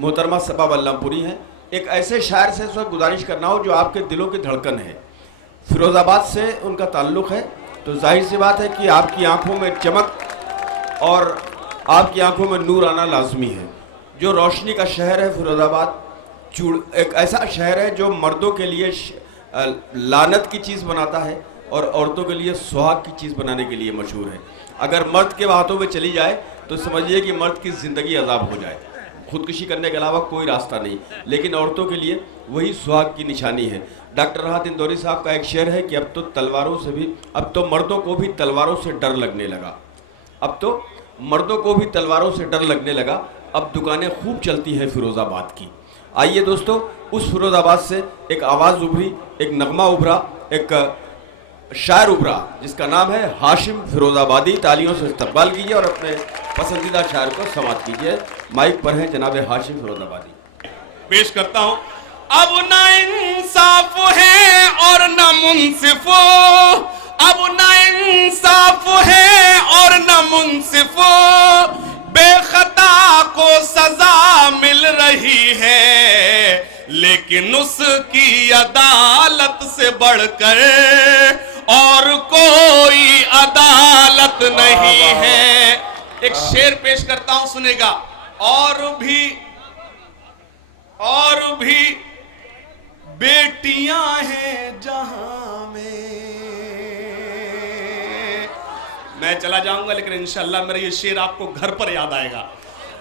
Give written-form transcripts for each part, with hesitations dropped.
मोहतरमा सबा बल्लमपुरी हैं। एक ऐसे शायर से इस वक्त गुजारिश करना हो जो आपके दिलों की धड़कन है। फिरोज़ाबाद से उनका ताल्लुक़ है, तो जाहिर सी बात है कि आपकी आंखों में चमक और आपकी आंखों में नूर आना लाजमी है। जो रोशनी का शहर है फिरोज़ाबाद, एक ऐसा शहर है जो मर्दों के लिए लानत की चीज़ बनाता है और औरतों के लिए सुहाग की चीज़ बनाने के लिए मशहूर है। अगर मर्द के हाथों में चली जाए तो समझिए कि मर्द की ज़िंदगी अजाब हो जाए, खुदकुशी करने के अलावा कोई रास्ता नहीं। लेकिन औरतों के लिए वही सुहाग की निशानी है। डॉक्टर राहत इंदौरी साहब का एक शेर है कि अब तो मर्दों को भी तलवारों से डर लगने लगा। अब तो मर्दों को भी तलवारों से डर लगने लगा। अब दुकानें खूब चलती हैं फिरोज़ाबाद की। आइए दोस्तों, उस फिरोज़ाबाद से एक आवाज़ उभरी, एक नगमा उभरा, एक शायर उभरा जिसका नाम है हाशिम फिरोज़ाबादी। तालियों से इस्तकबाल कीजिए और अपने पसंदीदा शायर को समाप्त कीजिए। माइक पर है जनाब हाशिम फिरोज़ाबादी। पेश करता हूं। अब ना इंसाफ है और ना मुंसिफो, अब ना इंसाफ है और ना मुंसिफो, बेखता को सजा मिल रही है लेकिन उसकी अदालत से बढ़कर और कोई अदालत नहीं है। एक शेर पेश करता हूं, सुनेगा। और भी बेटियां हैं जहां में। मैं चला जाऊंगा लेकिन इंशाअल्लाह मेरा ये शेर आपको घर पर याद आएगा।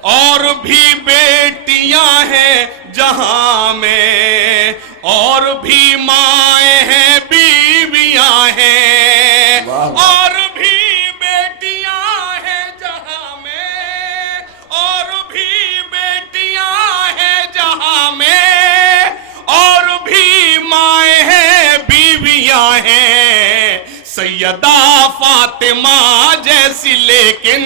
और भी बेटियां हैं जहां में, और भी माएं हैं, बीवियां हैं, और भी बेटियां हैं जहां में, और भी बेटियां हैं जहां में, और भी माएं हैं, बीवियां हैं, सैयदा फातिमा जैसी, लेकिन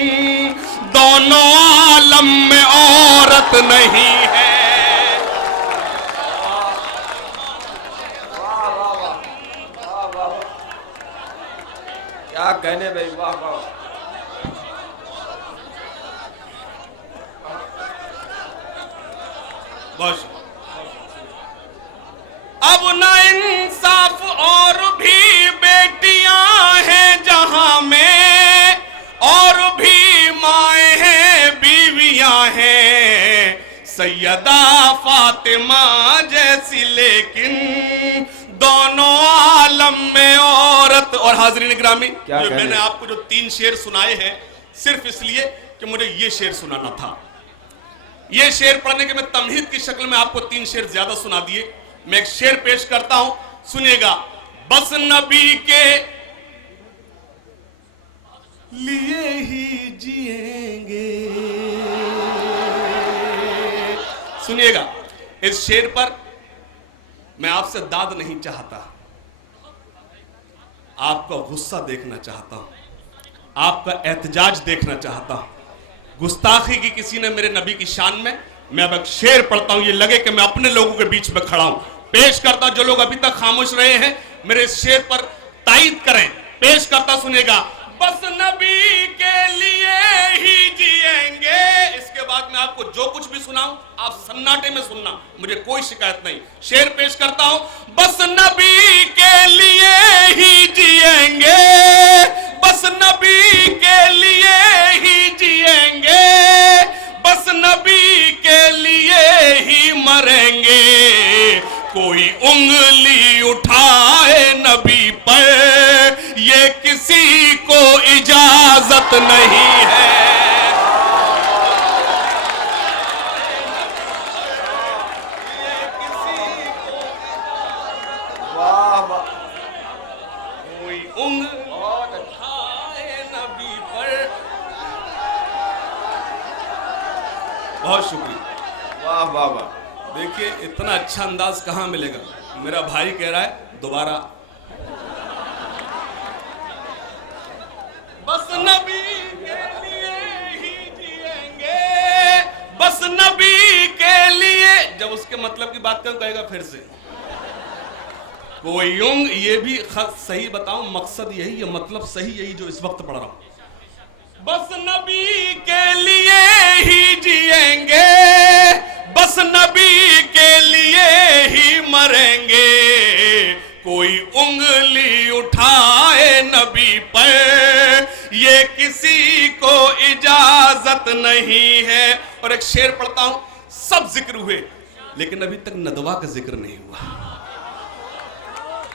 दोनों आलम में औरत नहीं है। क्या कहने भाई, वाह वाह। बस अब ना इंसाफ और भी बेटियां हैं जहां में, और भी माएं हैं, बीवियां हैं, सैयदा फातिमा जैसी, लेकिन दोनों आलम में औरत। और हाज़रीन गिरामी, मैंने आपको जो 3 शेर सुनाए हैं सिर्फ इसलिए कि मुझे ये शेर सुनाना था। ये शेर पढ़ने के मैं तमहीद की शक्ल में आपको 3 शेर ज्यादा सुना दिए। मैं एक शेर पेश करता हूं, सुनिएगा। बस नबी के लिए ही जिएंगे। सुनिएगा, इस शेर पर मैं आपसे दाद नहीं चाहता, आपका गुस्सा देखना चाहता हूं, आपका एहतजाज देखना चाहता हूं। गुस्ताखी की किसी ने मेरे नबी की शान में। मैं अब एक शेर पढ़ता हूं, ये लगे कि मैं अपने लोगों के बीच में खड़ा हूं। पेश करता, जो लोग अभी तक खामोश रहे हैं मेरे इस शेर पर तायीद करें। पेश करता, सुनेगा। बस नबी के लिए ही जिएंगे। इसके बाद मैं आपको जो कुछ भी सुनाऊं आप सन्नाटे में सुनना, मुझे कोई शिकायत नहीं। शेर पेश करता हूं। बस नबी के लिए ही जिएंगे, बस नबी के लिए ही जिएंगे, बस नबी के लिए ही मरेंगे। कोई उंगली उठाए नबी पर ये किसी को इजाजत नहीं है। कोई उंगली उठाए नबी पर। बहुत शुक्रिया। वाह वाह वाह। देखिए, इतना अच्छा अंदाज कहां मिलेगा। मेरा भाई कह रहा है दोबारा। बस नबी के लिए ही जिएंगे, बस नबी के लिए। जब उसके मतलब की बात करूं कहेगा फिर से कोई उंग। ये भी सही बताऊं, मकसद यही है, मतलब सही यही जो इस वक्त पढ़ रहा हूं। बस नबी के लिए ही जिएंगे, कोई उंगली उठाए नबी पर, ये किसी को इजाजत नहीं है। और एक शेर पढ़ता हूं, सब जिक्र हुए लेकिन अभी तक नदवा का जिक्र नहीं हुआ।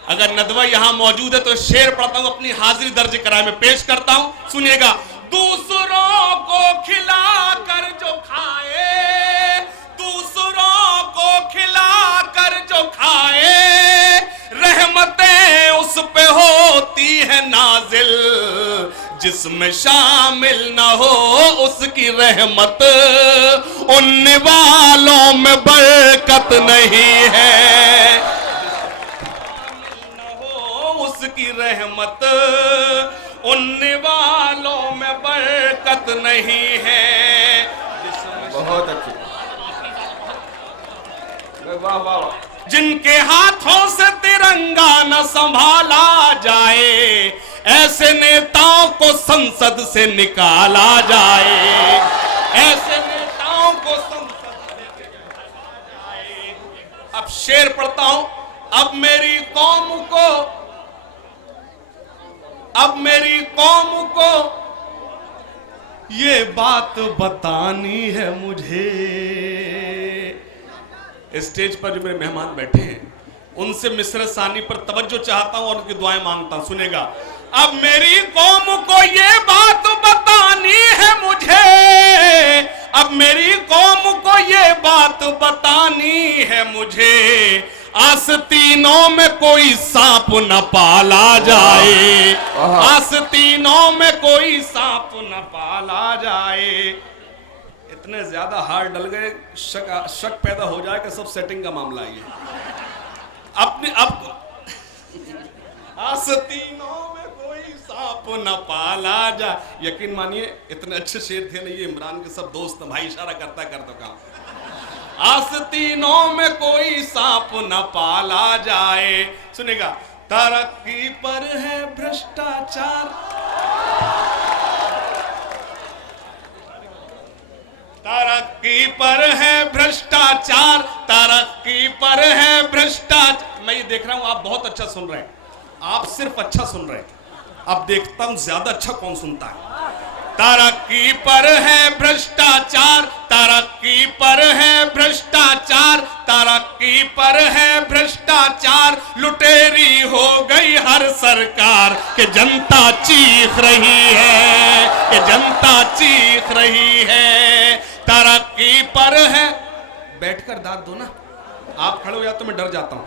अगर नदवा यहां मौजूद है तो शेर पढ़ता हूं, अपनी हाजिरी दर्ज कराए में पेश करता हूं, सुनिएगा। दूसरों को खिलाकर जो खाए, दूसरों को खिलाकर जो खाए, रहमतें उस पे होती है नाजिल, जिसमें शामिल न हो उसकी रहमत, उन वालों में बरकत नहीं है। न हो उसकी रहमत, उन वालों में बरकत नहीं है। बहुत अच्छे, वाह वाह वाह। जिनके हाथों से तिरंगा न संभाला जाए, ऐसे नेताओं को संसद से निकाला जाए, ऐसे नेताओं को संसद से निकाला जाए। अब शेर पढ़ता हूं, अब मेरी कौम को ये बात बतानी है मुझे। स्टेज पर जो मेरे मेहमान बैठे हैं उनसे मिस्र सानी पर तवज्जो चाहता हूं और उनकी दुआएं मांगता हूं, सुनेगा। अब मेरी कौम को ये बात बतानी है मुझे, अब मेरी कौम को ये बात बतानी है मुझे, आस्तीनों में कोई सांप न पाला जाए, आस्तीनों में कोई सांप न पाला जाए। इतने ज्यादा हार डल गए, शक पैदा हो जाए कि सब सेटिंग का मामला है। अपने अब आस्तीनों में कोई सांप न पाला जाए। यकीन मानिए इतने अच्छे शेर थे ना ये, इमरान के सब दोस्त भाई इशारा करता कर दो काम। आस्तीनों में कोई सांप न पाला जाए, सुनेगा। तरक्की पर है भ्रष्टाचार, तरक्की पर है भ्रष्टाचार, तरक्की पर है भ्रष्टाचार। मैं ये देख रहा हूं आप बहुत अच्छा सुन रहे हैं, आप सिर्फ अच्छा सुन रहे हैं। अब देखता हूं ज्यादा अच्छा कौन सुनता है। तरक्की पर है भ्रष्टाचार, तरक्की पर है भ्रष्टाचार, तरक्की पर है भ्रष्टाचार, लुटेरी हो गई हर सरकार कि जनता चीख रही है, कि जनता चीख रही है। तरक्की पर है, बैठकर दाद दो ना, आप खड़े हो या तो मैं डर जाता हूं।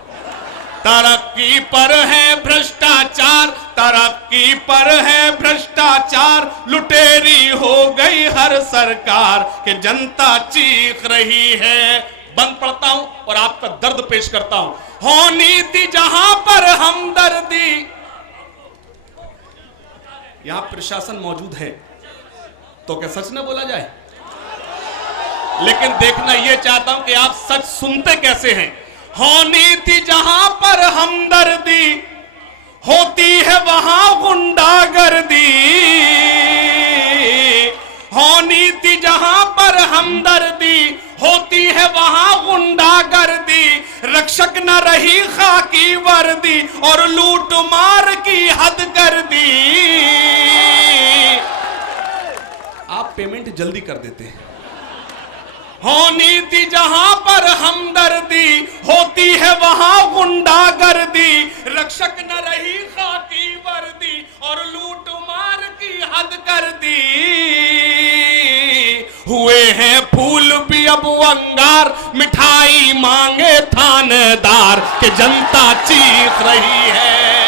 तरक्की पर है भ्रष्टाचार, तरक्की पर है भ्रष्टाचार, लुटेरी हो गई हर सरकार कि जनता चीख रही है। बंद पढ़ता हूं और आपका दर्द पेश करता हूं। हो नीति जहां पर हमदर्दी, यहां प्रशासन मौजूद है तो क्या सच न बोला जाए? लेकिन देखना यह चाहता हूं कि आप सच सुनते कैसे हैं। होनी थी जहां पर हमदर्दी, होती है वहां गुंडागर्दी, होनी थी जहां पर हमदर्दी, होती है वहां गुंडागर्दी, रक्षक न रही खाकी वर्दी और लूट मार की हद कर दी। आप पेमेंट जल्दी कर देते हैं। होनी थी जहां पर हमदर्दी, होती है वहां गुंडागर्दी, रक्षक न रही खाकी वर्दी और लूट मार की हद कर दी। हुए हैं फूल भी अब अंगार, मिठाई मांगे थानेदार कि जनता चीख रही है।